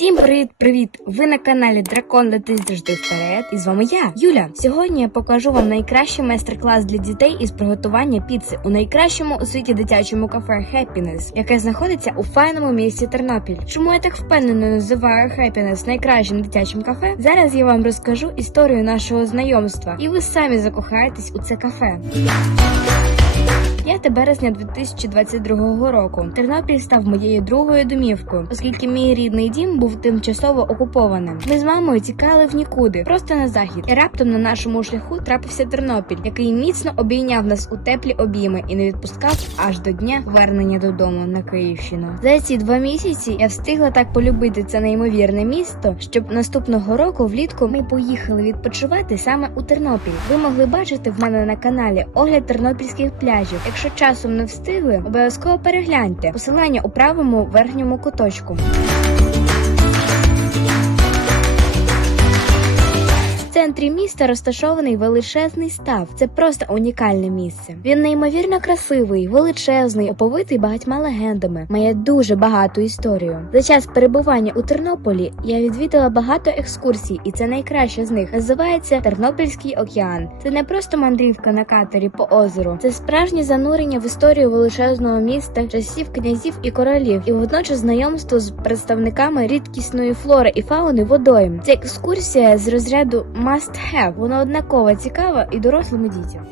Всім привіт-привіт! Ви на каналі Дракон летить завжди вперед. І з вами я, Юля. Сьогодні я покажу вам найкращий майстер-клас для дітей із приготування піци у найкращому у світі дитячому кафе Happiness, яке знаходиться у файному місті Тернопіль. Чому я так впевнено називаю Happiness найкращим дитячим кафе? Зараз я вам розкажу історію нашого знайомства, і ви самі закохаєтесь у це кафе. 5 березня 2022 року Тернопіль став моєю другою домівкою, оскільки мій рідний дім був тимчасово окупованим. Ми з мамою тікали в нікуди, просто на захід. І раптом на нашому шляху трапився Тернопіль, який міцно обійняв нас у теплі обійми і не відпускав аж до дня вернення додому на Київщину. За ці два місяці я встигла так полюбити це неймовірне місто, щоб наступного року влітку ми поїхали відпочивати саме у Тернопіль. Ви могли бачити в мене на каналі огляд тернопільських пляжів. Якщо часом не встигли, обов'язково перегляньте посилання у правому верхньому куточку. Центрі міста розташований величезний став. Це просто унікальне місце. Він неймовірно красивий, величезний, оповитий багатьма легендами. Має дуже багату історію. За час перебування у Тернополі я відвідала багато екскурсій, і це найкраща з них. Називається Тернопільський океан. Це не просто мандрівка на катері по озеру, це справжнє занурення в історію величезного міста, часів князів і королів, і водночас знайомство з представниками рідкісної флори і фауни водойм. Це екскурсія з розряду must have. Вона однаково цікава і дорослим і дітям.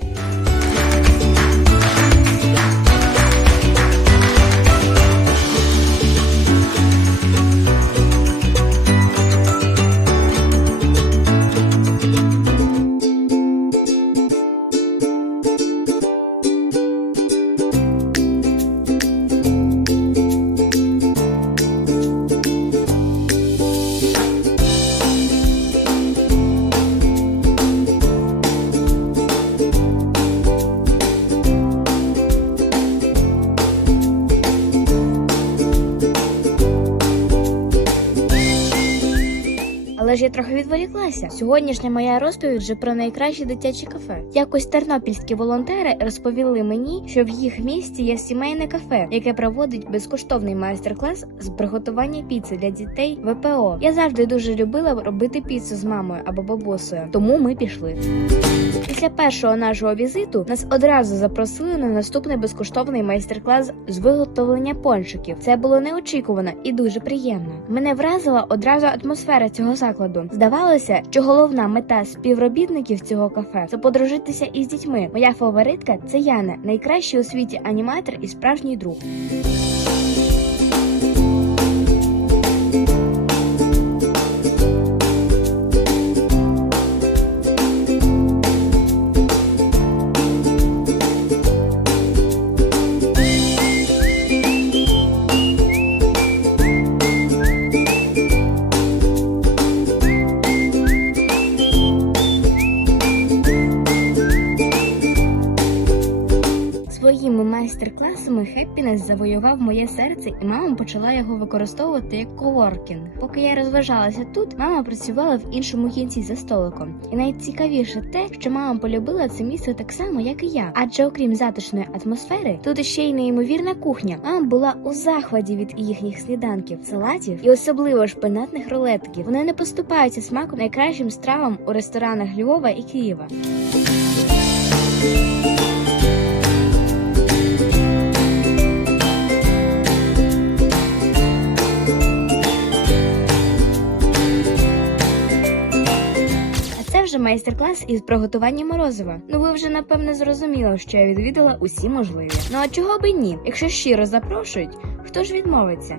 Я трохи відволіклася. Сьогоднішня моя розповідь вже про найкраще дитяче кафе. Якось тернопільські волонтери розповіли мені, що в їх місті є сімейне кафе, яке проводить безкоштовний майстер-клас з приготування піци для дітей ВПО. Я завжди дуже любила робити піцу з мамою або бабусею, тому ми пішли. Після першого нашого візиту нас одразу запросили на наступний безкоштовний майстер-клас з виготовлення пончиків. Це було неочікувано і дуже приємно. Мене вразила одразу атмосфера цього закладу. Здавалося, що головна мета співробітників цього кафе це подружитися із дітьми. Моя фаворитка це Яна, найкращий у світі аніматор і справжній друг. Своїми майстер-класами Хеппінес завоював моє серце, і мама почала його використовувати як коворкінг. Поки я розважалася тут, мама працювала в іншому кінці за столиком. І найцікавіше те, що мама полюбила це місце так само, як і я. Адже окрім затишної атмосфери, тут іще й неймовірна кухня. Мама була у захваті від їхніх сніданків, салатів і особливо шпинатних рулетків. Вони не поступаються смаком найкращим стравам у ресторанах Львова і Києва. Вже майстер-клас із приготування морозива. Ну ви вже напевне зрозуміли, що я відвідала усі можливі. Ну а чого би ні? Якщо щиро запрошують, хто ж відмовиться?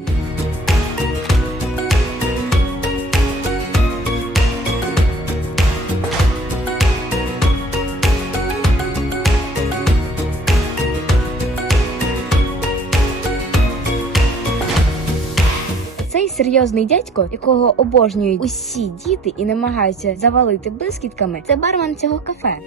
Серйозний дядько, якого обожнюють усі діти і намагаються завалити блискітками, це бармен цього кафе.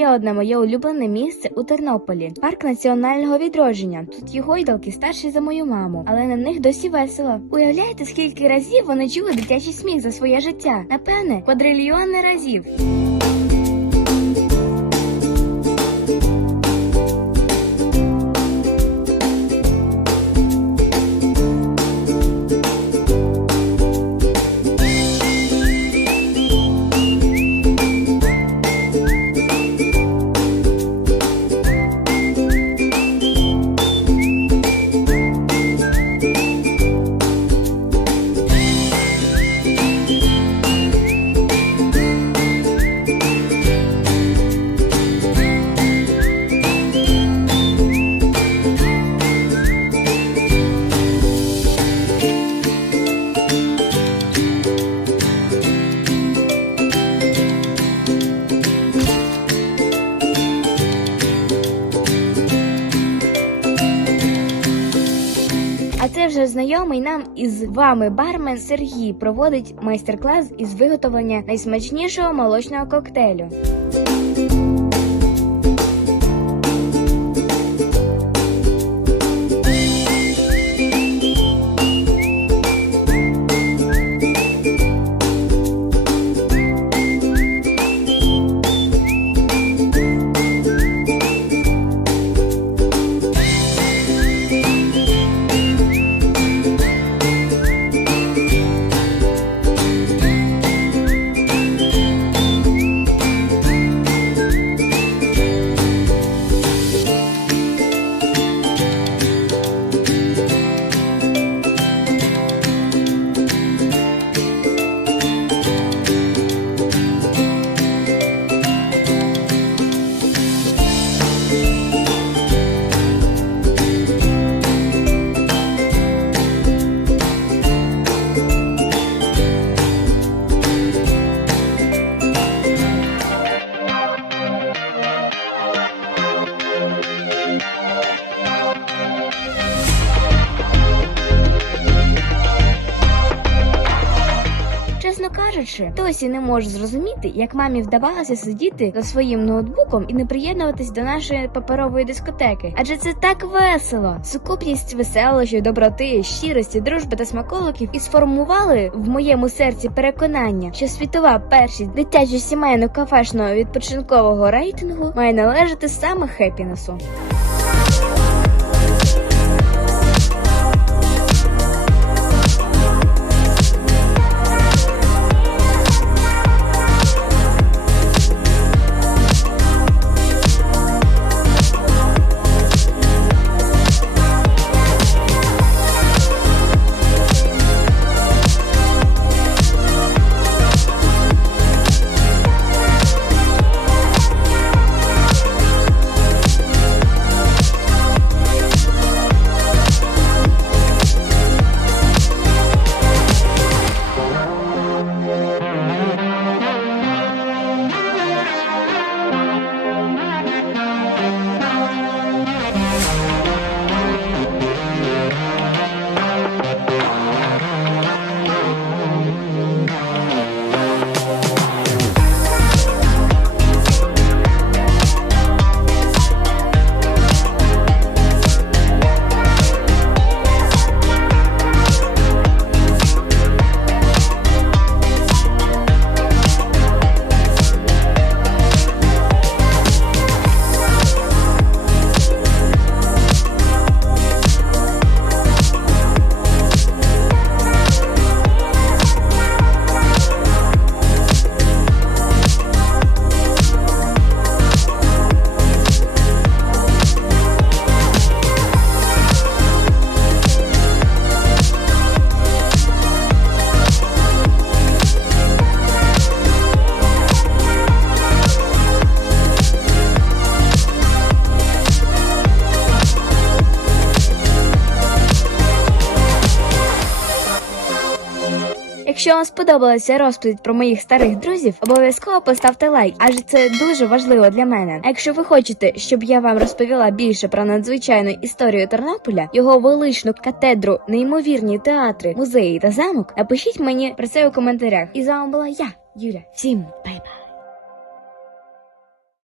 Ще одне моє улюблене місце у Тернополі парк національного відродження. Тут його йдалки старші за мою маму, але на них досі весело. Уявляєте, скільки разів вони чули дитячий сміх за своє життя? Напевне, квадрильйони разів. Вже знайомий нам із вами бармен Сергій проводить майстер-клас із виготовлення найсмачнішого молочного коктейлю. Кажучи, досі не можу зрозуміти, як мамі вдавалося сидіти за своїм ноутбуком і не приєднуватись до нашої паперової дискотеки. Адже це так весело. Сукупність веселощів, доброти, щирості, дружби та смаколиків і сформували в моєму серці переконання, що світова першість дитячо сімейно кафешного відпочинкового рейтингу має належати саме хепінесу. Якщо вам сподобалася розповідь про моїх старих друзів, обов'язково поставте лайк, адже це дуже важливо для мене. А якщо ви хочете, щоб я вам розповіла більше про надзвичайну історію Тернополя, його величну катедру, неймовірні театри, музеї та замок, напишіть мені про це у коментарях. І з вами була я, Юля. Всім бай-бай!